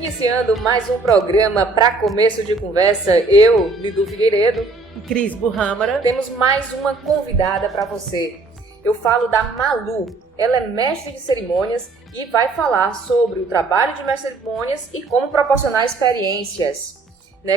Iniciando mais um programa para começo de conversa, eu, Lidu Figueiredo e Cris Burrâmara, temos mais uma convidada para você. Eu falo da Malu, ela é mestre de cerimônias e vai falar sobre o trabalho de mestre de cerimônias e como proporcionar experiências,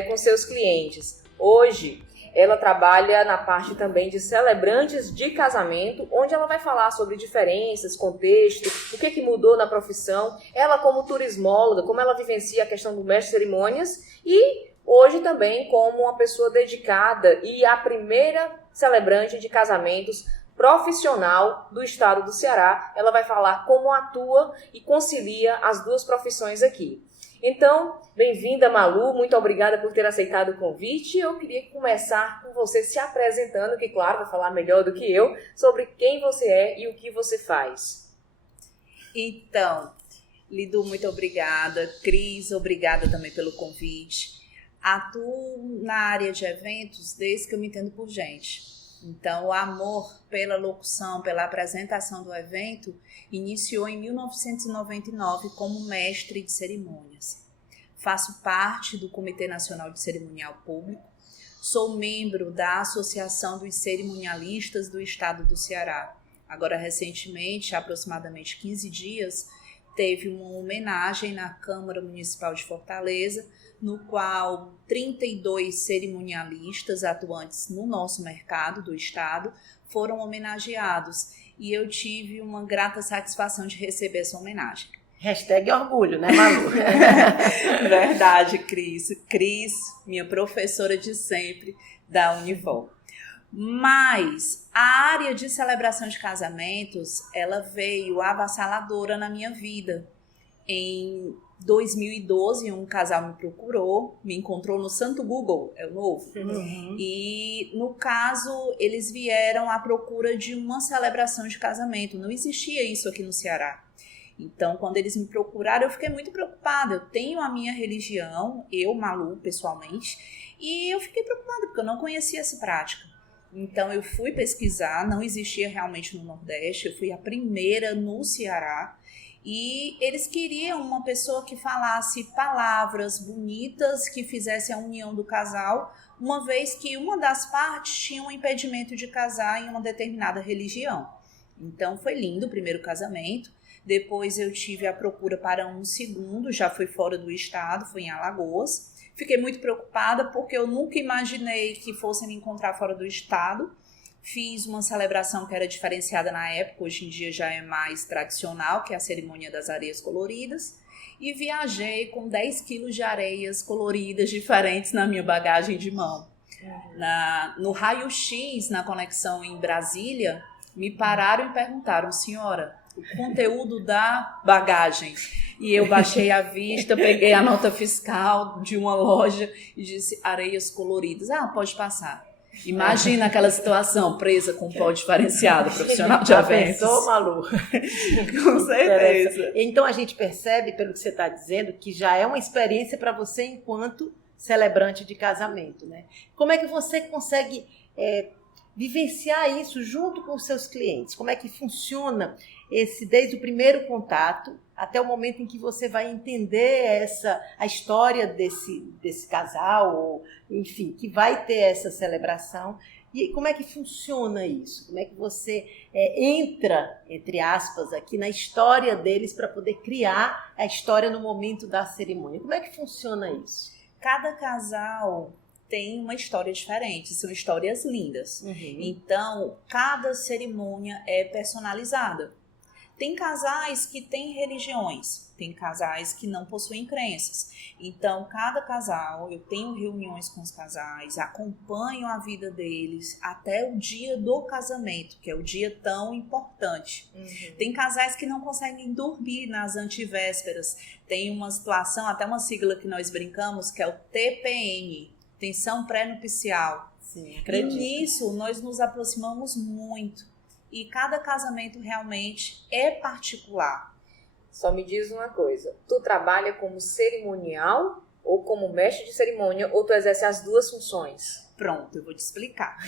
com seus clientes. Hoje, ela trabalha na parte também de celebrantes de casamento, onde ela vai falar sobre diferenças, contexto, o que mudou na profissão, ela como turismóloga, como ela vivencia a questão do mestre de cerimônias e hoje também como uma pessoa dedicada e a primeira celebrante de casamentos profissional do estado do Ceará. Ela vai falar como atua e concilia as duas profissões aqui. Então, bem-vinda, Malu, muito obrigada por ter aceitado o convite. Eu queria começar com você se apresentando, que claro, vai falar melhor do que eu, sobre quem você é e o que você faz. Então, Lidu, muito obrigada. Cris, obrigada também pelo convite. Atuo na área de eventos desde que eu me entendo por gente. Então, o amor pela locução, pela apresentação do evento, iniciou em 1999 como mestre de cerimônias. Faço parte do Comitê Nacional de Cerimonial Público, sou membro da Associação dos Cerimonialistas do Estado do Ceará. Agora, recentemente, há aproximadamente 15 dias, teve uma homenagem na Câmara Municipal de Fortaleza, no qual 32 cerimonialistas atuantes no nosso mercado do estado foram homenageados e eu tive uma grata satisfação de receber essa homenagem. Hashtag orgulho, né, Malu? Verdade, Cris. Cris, minha professora de sempre da Univol. Mas a área de celebração de casamentos, ela veio avassaladora na minha vida. Em 2012, um casal me procurou, me encontrou no Santo Google, é o novo. Uhum. E, no caso, eles vieram à procura de uma celebração de casamento. Não existia isso aqui no Ceará. Então, quando eles me procuraram, eu fiquei muito preocupada. Eu tenho a minha religião, eu, Malu, pessoalmente, e eu fiquei preocupada porque eu não conhecia essa prática. Então, eu fui pesquisar, não existia realmente no Nordeste, eu fui a primeira no Ceará. E eles queriam uma pessoa que falasse palavras bonitas, que fizesse a união do casal, uma vez que uma das partes tinha um impedimento de casar em uma determinada religião. Então foi lindo o primeiro casamento. Depois eu tive a procura para um segundo, já foi fora do estado, foi em Alagoas. Fiquei muito preocupada porque eu nunca imaginei que fossem me encontrar fora do estado. Fiz uma celebração que era diferenciada na época, hoje em dia já é mais tradicional, que é a cerimônia das areias coloridas. E viajei com 10 quilos de areias coloridas diferentes na minha bagagem de mão. No raio-x, na conexão em Brasília, me pararam e perguntaram: senhora, o conteúdo da bagagem. E eu baixei a vista, peguei a nota fiscal de uma loja e disse: areias coloridas. Ah, pode passar. Imagina aquela situação, presa com pó diferenciado, profissional de eventos. Já pensou, Malu? Com certeza. Então a gente percebe, pelo que você está dizendo, que já é uma experiência para você enquanto celebrante de casamento, né? Como é que você consegue vivenciar isso junto com os seus clientes? Como é que funciona desde o primeiro contato até o momento em que você vai entender a história desse casal, ou, enfim, que vai ter essa celebração? E como é que funciona isso? Como é que você entra, entre aspas, aqui na história deles para poder criar a história no momento da cerimônia? Como é que funciona isso? Cada casal tem uma história diferente, são histórias lindas. Uhum. Então, cada cerimônia é personalizada. Tem casais que têm religiões, tem casais que não possuem crenças. Então, cada casal, eu tenho reuniões com os casais, acompanho a vida deles até o dia do casamento, que é o dia tão importante. Uhum. Tem casais que não conseguem dormir nas antevésperas. Tem uma situação, até uma sigla que nós brincamos, que é o TPN, tensão pré-nupcial. Sim, acredito. E nisso nós nos aproximamos muito. E cada casamento realmente é particular. Só me diz uma coisa, tu trabalha como cerimonial ou como mestre de cerimônia, ou tu exerce as duas funções? Pronto, eu vou te explicar.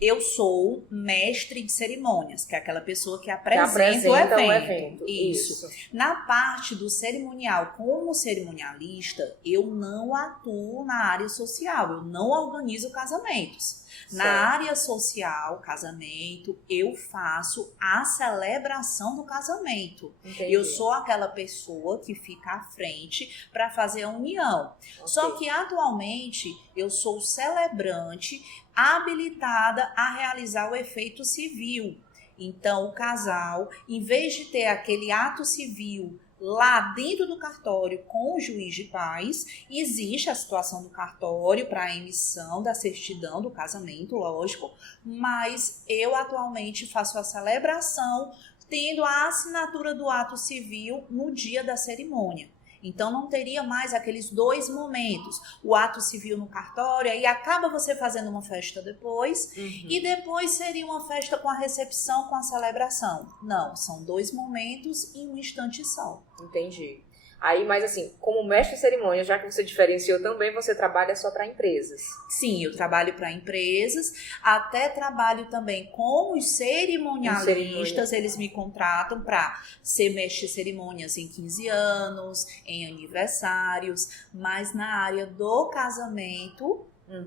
Eu sou mestre de cerimônias, que é aquela pessoa que apresenta o evento. Isso. Na parte do cerimonial, como cerimonialista, eu não atuo na área social, eu não organizo casamentos. Certo. Na área social, casamento, eu faço a celebração do casamento. Entendi. Eu sou aquela pessoa que fica à frente para fazer a união. Okay. Só que atualmente eu sou celebrante habilitada a realizar o efeito civil. Então, o casal, em vez de ter aquele ato civil lá dentro do cartório com o juiz de paz, existe a situação do cartório para a emissão da certidão do casamento, lógico, mas eu atualmente faço a celebração tendo a assinatura do ato civil no dia da cerimônia. Então, não teria mais aqueles 2 momentos. O ato civil no cartório, aí acaba você fazendo uma festa depois, e depois seria uma festa com a recepção, com a celebração. Não, são 2 momentos em um instante só. Entendi. Aí, mas assim, como mestre de cerimônia, já que você diferenciou também, você trabalha só para empresas? Sim, eu trabalho para empresas, até trabalho também com os cerimonialistas, eles me contratam para ser mestre de cerimônias em 15 anos, em aniversários, mas na área do casamento,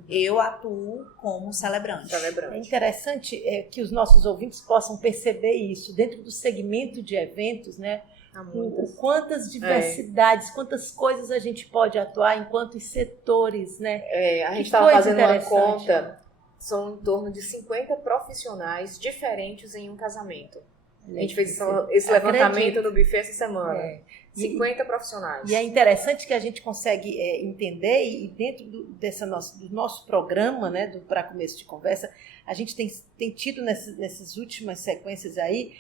eu atuo como celebrante. É interessante que os nossos ouvintes possam perceber isso, dentro do segmento de eventos, né? Quantas diversidades, quantas coisas a gente pode atuar em quantos setores, né? A gente estava fazendo uma conta, são em torno de 50 profissionais diferentes em um casamento. A gente fez esse levantamento no buffet essa semana. 50 profissionais. E é interessante que a gente consegue entender, e dentro do nosso programa, né, para começo de conversa, a gente tem tido nessas últimas sequências aí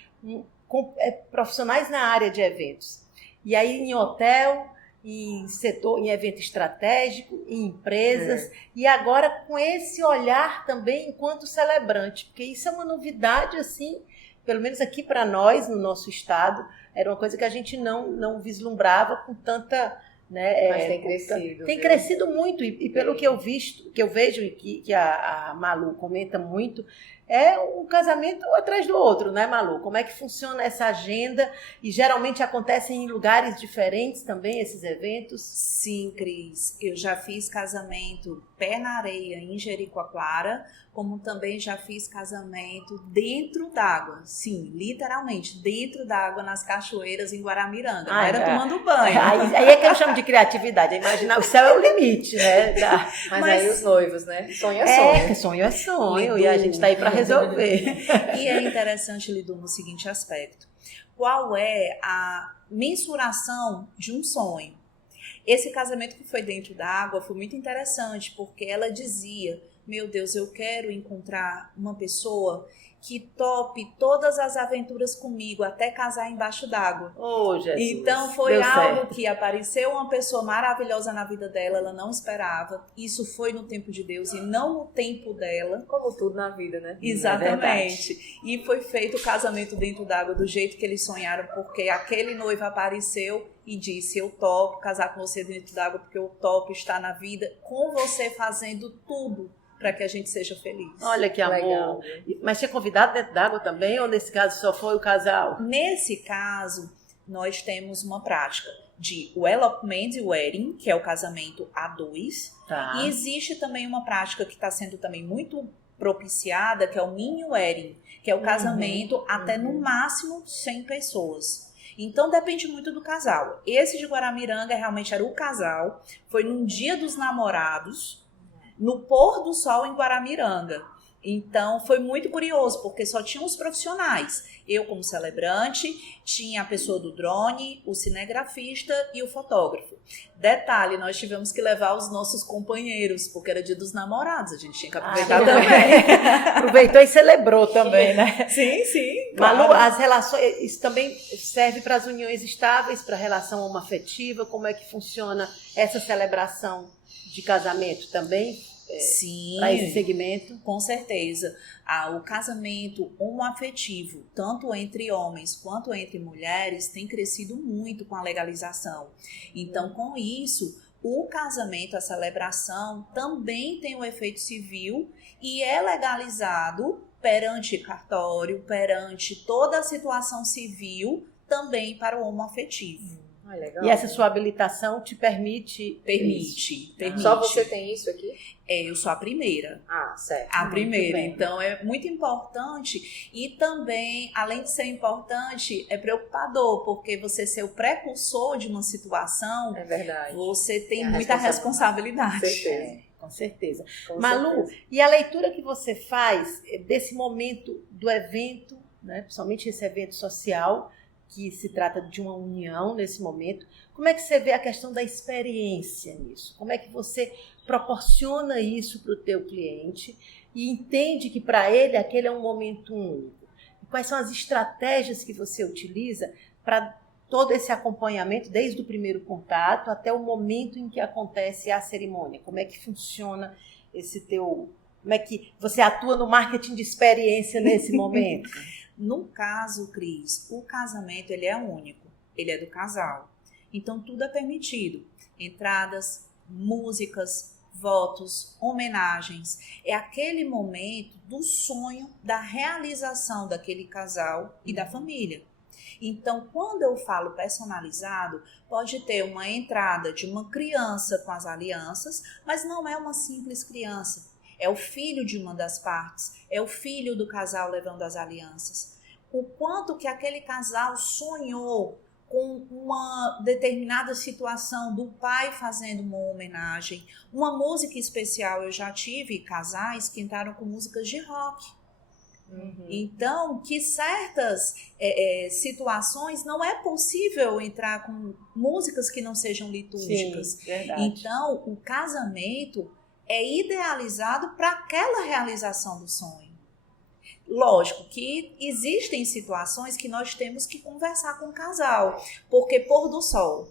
profissionais na área de eventos. E aí em hotel, em setor, em evento estratégico, em empresas, e agora com esse olhar também enquanto celebrante, porque isso é uma novidade, assim, pelo menos aqui para nós, no nosso estado, era uma coisa que a gente não vislumbrava com tanta... Né, mas tem crescido. Tem crescido muito, e pelo que eu vejo e que a Malu comenta muito, é um casamento atrás do outro, né, Malu? Como é que funciona essa agenda? E geralmente acontecem em lugares diferentes também, esses eventos? Sim, Cris. Eu já fiz casamento pé na areia em Jericoacoara, como também já fiz casamento dentro d'água. Sim, literalmente, dentro d'água, nas cachoeiras em Guaramiranga. Não era tomando banho. Aí é que eu chamo de criatividade. Imaginar, o céu é o limite, né? Mas aí os noivos, né? Sonho é sonho. Sonho é sonho. Lidu. E a gente está aí para resolver. E é interessante, Lidu, no seguinte aspecto. Qual é a mensuração de um sonho? Esse casamento que foi dentro da água foi muito interessante, porque ela dizia, meu Deus, eu quero encontrar uma pessoa que tope todas as aventuras comigo até casar embaixo d'água. Oh, Jesus. Então foi algo que apareceu uma pessoa maravilhosa na vida dela, ela não esperava. Isso foi no tempo de Deus e não no tempo dela. Como tudo na vida, né? Exatamente. E foi feito o casamento dentro d'água do jeito que eles sonharam, porque aquele noivo apareceu e disse, eu topo casar com você dentro d'água, porque eu topo estar na vida com você fazendo tudo para que a gente seja feliz. Olha que amor. Legal. Mas tinha convidado dentro d'água também, ou nesse caso só foi o casal? Nesse caso, nós temos uma prática de o elopement wedding, que é o casamento a 2. Tá. E existe também uma prática que está sendo também muito propiciada, que é o mini wedding, que é o casamento até no máximo 100 pessoas. Então, depende muito do casal. Esse de Guaramiranga realmente era o casal, foi num dia dos namorados, no pôr do sol em Guaramiranga. Então, foi muito curioso, porque só tinham os profissionais. Eu, como celebrante, tinha a pessoa do drone, o cinegrafista e o fotógrafo. Detalhe, nós tivemos que levar os nossos companheiros, porque era dia dos namorados, a gente tinha que aproveitar também. Aproveitou e celebrou também, né? Sim, sim. Claro. Malu, as relações, isso também serve para as uniões estáveis, para a relação homoafetiva, como é que funciona essa celebração de casamento também? Sim, para esse segmento? Com certeza. O casamento homoafetivo, tanto entre homens quanto entre mulheres, tem crescido muito com a legalização. Então, com isso, o casamento, a celebração, também tem um efeito civil e é legalizado perante cartório, perante toda a situação civil, também para o homoafetivo. Legal. E essa sua habilitação te permite? Permite. Só você tem isso aqui? Eu sou a primeira. Certo. A primeira. Então, é muito importante. E também, além de ser importante, é preocupador, porque você ser o precursor de uma situação, é verdade. Você tem muita responsabilidade. Com certeza. Com Malu, certeza. E a leitura que você faz desse momento do evento, né, principalmente esse evento social, que se trata de uma união nesse momento, como é que você vê a questão da experiência nisso? Como é que você proporciona isso para o teu cliente e entende que para ele aquele é um momento único? E quais são as estratégias que você utiliza para todo esse acompanhamento, desde o primeiro contato até o momento em que acontece a cerimônia? Como é que funciona esse teu... Como é que você atua no marketing de experiência nesse momento? No caso, Cris, o casamento ele é único, ele é do casal. Então tudo é permitido. Entradas, músicas, votos, homenagens. É aquele momento do sonho, da realização daquele casal e da família. Então, quando eu falo personalizado, pode ter uma entrada de uma criança com as alianças, mas não é uma simples criança. É o filho de uma das partes, é o filho do casal levando as alianças. O quanto que aquele casal sonhou com uma determinada situação do pai fazendo uma homenagem, uma música especial. Eu já tive casais que entraram com músicas de rock. Então, que certas situações não é possível entrar com músicas que não sejam litúrgicas. Sim, verdade. Então, o casamento é idealizado para aquela realização do sonho. Lógico que existem situações que nós temos que conversar com o casal, porque pôr do sol,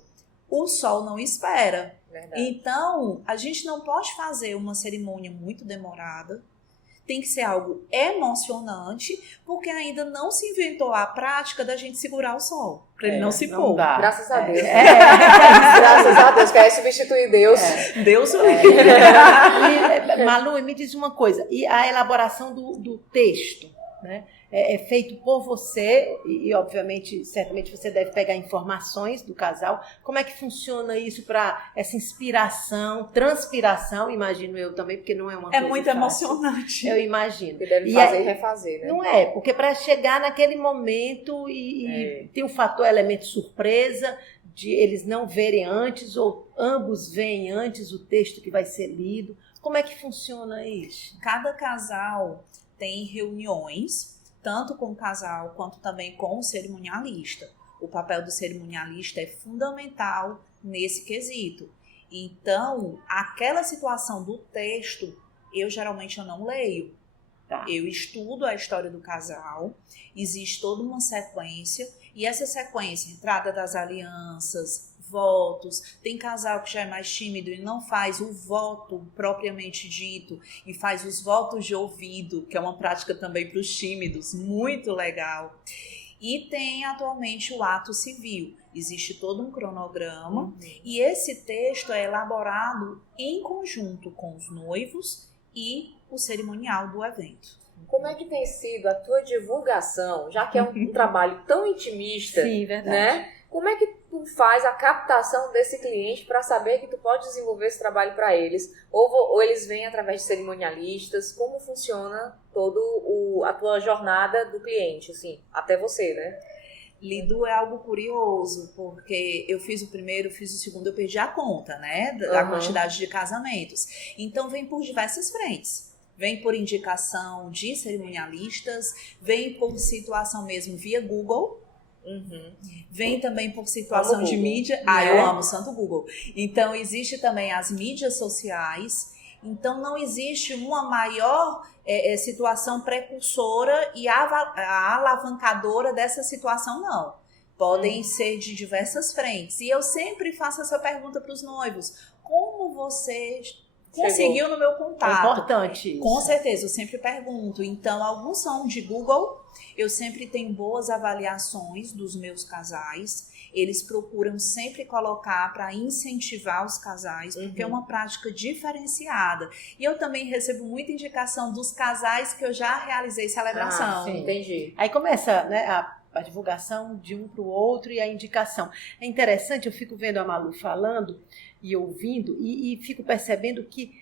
o sol não espera. Verdade. Então, a gente não pode fazer uma cerimônia muito demorada, tem que ser algo emocionante, porque ainda não se inventou a prática da gente segurar o sol, para ele não se pôr. Dá. Graças a Deus. Graças a Deus, quer substituir Deus. Deus o Malu, me diz uma coisa, e a elaboração do texto, né? É feito por você e, obviamente, certamente você deve pegar informações do casal. Como é que funciona isso para essa inspiração, transpiração, imagino eu também, porque não é uma coisa muito fácil. Emocionante. Eu imagino. Que deve fazer e refazer, né? Não é, porque para chegar naquele momento e tem o fator elemento surpresa, de eles não verem antes ou ambos veem antes o texto que vai ser lido. Como é que funciona isso? Cada casal tem reuniões, tanto com o casal quanto também com o cerimonialista. O papel do cerimonialista é fundamental nesse quesito. Então, aquela situação do texto, eu geralmente não leio. Tá. Eu estudo a história do casal, existe toda uma sequência, e essa sequência, entrada das alianças, votos, tem casal que já é mais tímido e não faz o voto propriamente dito e faz os votos de ouvido, que é uma prática também para os tímidos, muito legal. E tem atualmente o ato civil, existe todo um cronograma e esse texto é elaborado em conjunto com os noivos e o cerimonial do evento. Como é que tem sido a tua divulgação, já que é um trabalho tão intimista, Sim, verdade. né? Como é que tu faz a captação desse cliente para saber que tu pode desenvolver esse trabalho para eles? Ou eles vêm através de cerimonialistas? Como funciona toda a tua jornada do cliente, assim, até você, né? Lidu, é algo curioso, porque eu fiz o primeiro, fiz o segundo, eu perdi a conta, né? Da quantidade de casamentos. Então, vem por diversas frentes. Vem por indicação de cerimonialistas, vem por situação mesmo via Google, vem também por situação de mídia. Eu amo o santo Google. Então, existe também as mídias sociais. Então, não existe uma maior situação precursora e alavancadora dessa situação, não. Podem ser de diversas frentes. E eu sempre faço essa pergunta para os noivos. Como você conseguiu no meu contato. É importante isso. Com certeza, eu sempre pergunto. Então, alguns são de Google. Eu sempre tenho boas avaliações dos meus casais. Eles procuram sempre colocar para incentivar os casais, porque é uma prática diferenciada. E eu também recebo muita indicação dos casais que eu já realizei celebração. Sim, entendi. Aí começa, né, a divulgação de um para o outro e a indicação. É interessante, eu fico vendo a Malu falando e ouvindo e fico percebendo que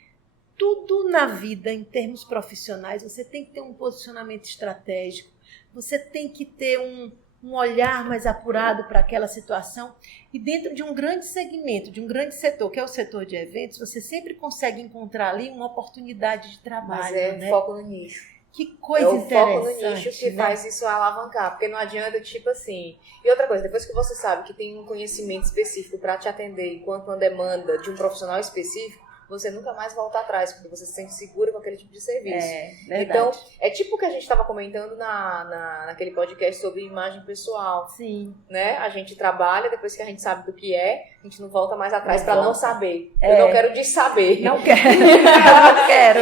tudo na vida, em termos profissionais, você tem que ter um posicionamento estratégico, você tem que ter um olhar mais apurado para aquela situação. E dentro de um grande segmento, de um grande setor, que é o setor de eventos, você sempre consegue encontrar ali uma oportunidade de trabalho. Mas é né? foco no nicho. Que coisa interessante. É o foco no nicho que faz isso alavancar, porque não adianta, tipo assim... E outra coisa, depois que você sabe que tem um conhecimento específico para te atender enquanto uma demanda de um profissional específico, você nunca mais volta atrás, porque você se sente segura com aquele tipo de serviço. Verdade. Então, é tipo o que a gente estava comentando naquele podcast sobre imagem pessoal. Sim. Né? A gente trabalha, depois que a gente sabe do que é, a gente não volta mais atrás para não saber. É. Eu não quero saber. Não quero. Não quero.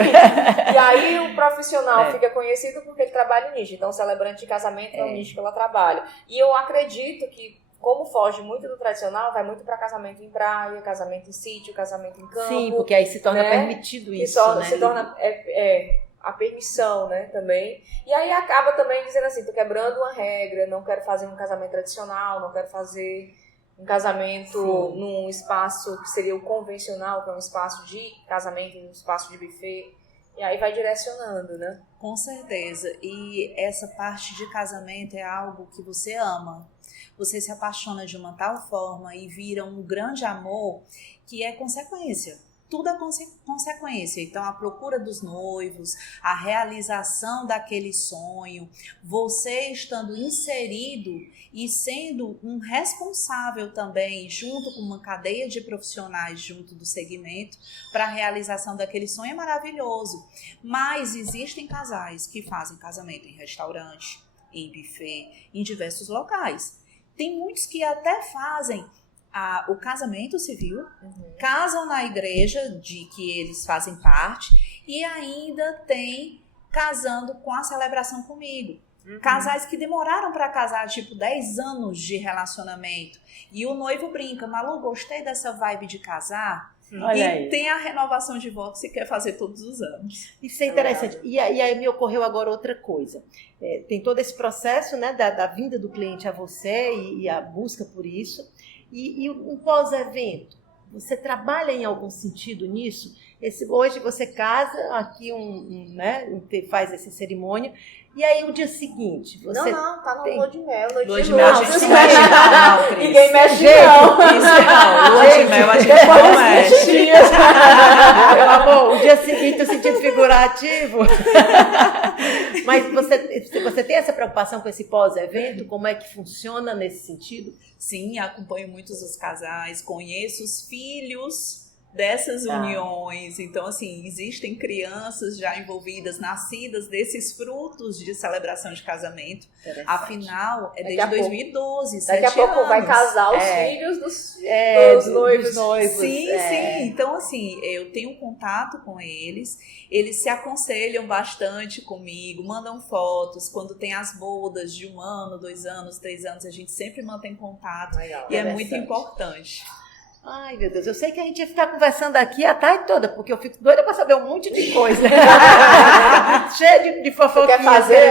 E aí o profissional fica conhecido porque ele trabalha em nicho. Então, o celebrante de casamento é o nicho que ela trabalha. E eu acredito que, como foge muito do tradicional, vai muito para casamento em praia, casamento em sítio, casamento em campo. Sim, porque aí se torna né? permitido isso, né? Se torna a permissão, né, também. E aí acaba também dizendo assim, tô quebrando uma regra, não quero fazer um casamento tradicional, não quero fazer um casamento num espaço que seria o convencional, que é um espaço de casamento, um espaço de buffet. E aí vai direcionando, né? Com certeza. E essa parte de casamento é algo que você ama. Você se apaixona de uma tal forma e vira um grande amor que é consequência. Tudo é consequência. Então, a procura dos noivos, a realização daquele sonho, você estando inserido e sendo um responsável também, junto com uma cadeia de profissionais junto do segmento, para a realização daquele sonho é maravilhoso. Mas existem casais que fazem casamento em restaurante, em buffet, em diversos locais. Tem muitos que até fazem o casamento civil, casam na igreja de que eles fazem parte e ainda tem casando com a celebração comigo. Casais que demoraram para casar, tipo 10 anos de relacionamento. E o noivo brinca, Malu, gostei dessa vibe de casar. Olha aí. Tem a renovação de votos e quer fazer todos os anos. Isso é interessante. E aí me ocorreu agora outra coisa. Tem todo esse processo, né, da vinda do cliente a você e a busca por isso. E um pós-evento, você trabalha em algum sentido nisso? Hoje você casa, aqui faz essa cerimônia, e aí o dia seguinte você tá no lua de mel, lua de mel a gente mexe não, Cris. Ninguém mexe não. Isso não, lua de mel a gente não mexe. Meu amor, o dia seguinte o sentido figurativo. Mas você tem essa preocupação com esse pós-evento? Como é que funciona nesse sentido? Sim, acompanho muitos os casais, conheço os filhos dessas uniões. Então, assim, existem crianças já envolvidas, nascidas desses frutos de celebração de casamento. Afinal, é desde 2012, 7 anos. Daqui a pouco vai casar os filhos dos noivos. Sim, sim. Então, assim, eu tenho contato com eles se aconselham bastante comigo, mandam fotos. Quando tem as bodas de 1 ano, 2 anos, 3 anos, a gente sempre mantém contato. Legal, e é muito importante. Ai, meu Deus, eu sei que a gente ia ficar conversando aqui a tarde toda, porque eu fico doida para saber um monte de coisa. Cheia de fofoquinhas. Quer fazer?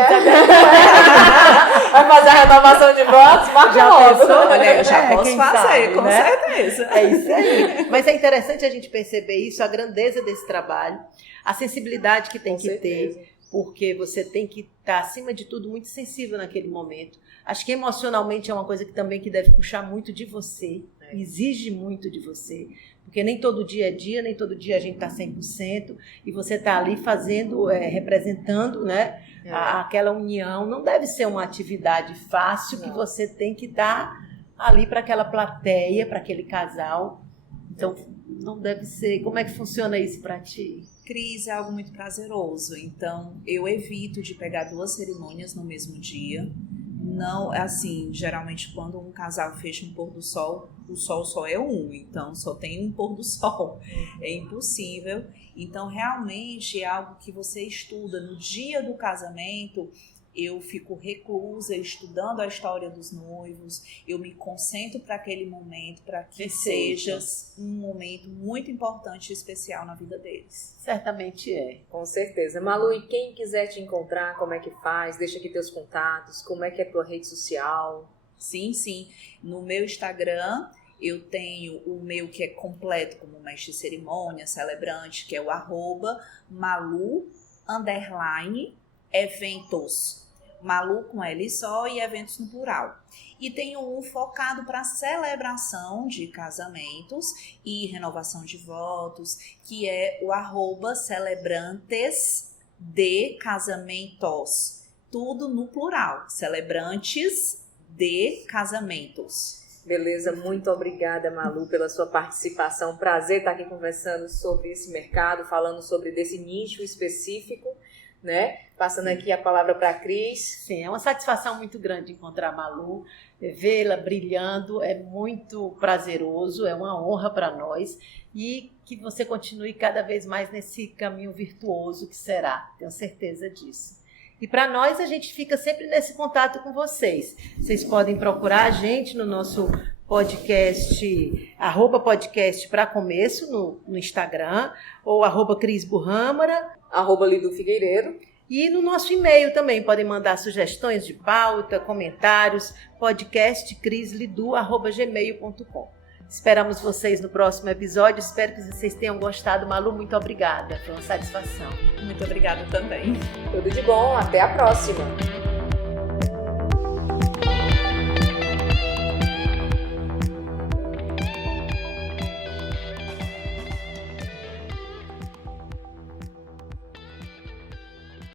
Vai fazer a renovação de votos? Marca logo. Olha, eu já posso fazer, sabe, com né? certeza. É isso aí. Mas é interessante a gente perceber isso, a grandeza desse trabalho, a sensibilidade que tem que ter, porque você tem que estar, acima de tudo, muito sensível naquele momento. Acho que emocionalmente é uma coisa que também que deve puxar muito de você. Exige muito de você, porque nem todo dia é dia, nem todo dia a gente está 100%, e você está ali fazendo, representando, né, aquela união. Não deve ser uma atividade fácil, que você tem que estar ali para aquela plateia, para aquele casal. Então, não deve ser. Como é que funciona isso para ti? Cris, é algo muito prazeroso, então eu evito de pegar 2 cerimônias no mesmo dia. Não, assim, geralmente quando um casal fecha um pôr do sol, o sol só é um, então só tem um pôr do sol. É impossível. Então, realmente é algo que você estuda. No dia do casamento, eu fico reclusa, estudando a história dos noivos, eu me concentro para aquele momento, para que seja um momento muito importante e especial na vida deles. Certamente é. Com certeza. Malu, e quem quiser te encontrar, como é que faz? Deixa aqui teus contatos, como é que é a tua rede social? Sim, sim. No meu Instagram, eu tenho o meu que é completo como mestre de cerimônia, celebrante, que é o @malu_eventos. Malu com L só e eventos no plural. E tenho um focado para celebração de casamentos e renovação de votos, que é o @celebrantesdecasamentos. Tudo no plural. Celebrantes de casamentos. Beleza, muito obrigada, Malu, pela sua participação. Prazer estar aqui conversando sobre esse mercado, falando sobre desse nicho específico, né? Passando aqui a palavra para a Cris. Sim, é uma satisfação muito grande encontrar a Malu, vê-la brilhando, é muito prazeroso, é uma honra para nós e que você continue cada vez mais nesse caminho virtuoso que será, tenho certeza disso. E para nós, a gente fica sempre nesse contato com vocês. Vocês podem procurar a gente no nosso podcast, @podcast para começo no Instagram, ou @Cris Burrâmara, @Lidu Figueiredo. e no nosso e-mail também podem mandar sugestões de pauta, comentários, podcastcrislidu@gmail.com. Esperamos vocês no próximo episódio, espero que vocês tenham gostado. Malu, muito obrigada, foi uma satisfação. Muito obrigada também. Tudo de bom, até a próxima!